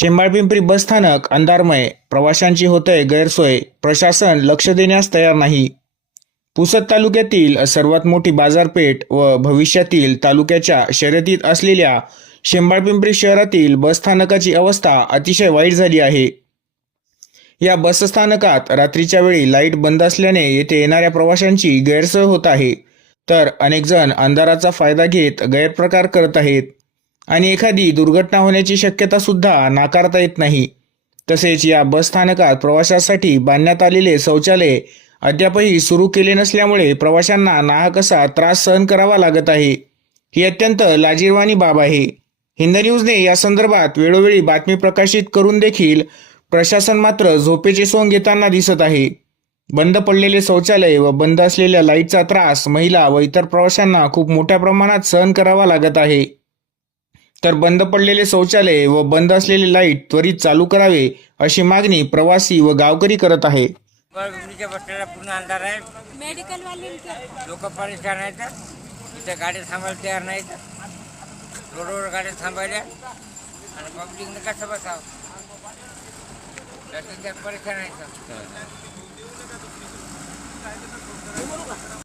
शेंबाळपिंपरी बसस्थानक अंधारमय प्रवाशांची होतय गैरसोय प्रशासन लक्ष देण्यास तयार नाही. पुसद तालुक्यातील सर्वात मोठी बाजारपेठ व भविष्यातील तालुक्याच्या शर्यतीत असलेल्या शेंबाळपिंपरी शहरातील बसस्थानकाची अवस्था अतिशय वाईट झाली आहे. या बसस्थानकात रात्रीच्या वेळी लाइट बंद असल्याने येथे येणाऱ्या प्रवाशांची गैरसोय होत आहे. तर अनेकजण अंधाराचा फायदा घेत गैरप्रकार करत आहेत. आणि एखादी दुर्घटना होण्याची शक्यता सुद्धा नाकारता येत नाही. तसेच या बसस्थानकात प्रवाशासाठी बांधण्यात आलेले शौचालय अद्यापही सुरू केले नसल्यामुळे प्रवाशांना नाहक असा त्रास सहन करावा लागत आहे. ही अत्यंत लाजीरवाणी बाब आहे. हिंद न्यूजने या संदर्भात वेळोवेळी बातमी प्रकाशित करून देखील प्रशासन मात्र झोपेचे सोंग घेताना दिसत आहे. बंद पडलेले शौचालय व बंद असलेल्या लाईटचा त्रास महिला व इतर प्रवाशांना खूप मोठ्या प्रमाणात सहन करावा लागत आहे. तर बंद पडलेले शौचालय व बंद असलेले लाइट त्वरित चालू करावे अशी मागणी प्रवासी व गावकरी करत आहे. पूर्ण अंधार आहे. मेडिकल वाले लोक परेशान आहेत. इथं गाड्या थांबायला तयार नाहीत. रोडवर गाड्या थांबायल्या. आणि पब्लिकनं कसं बसावं? त्याच्यात परेशान आहेत.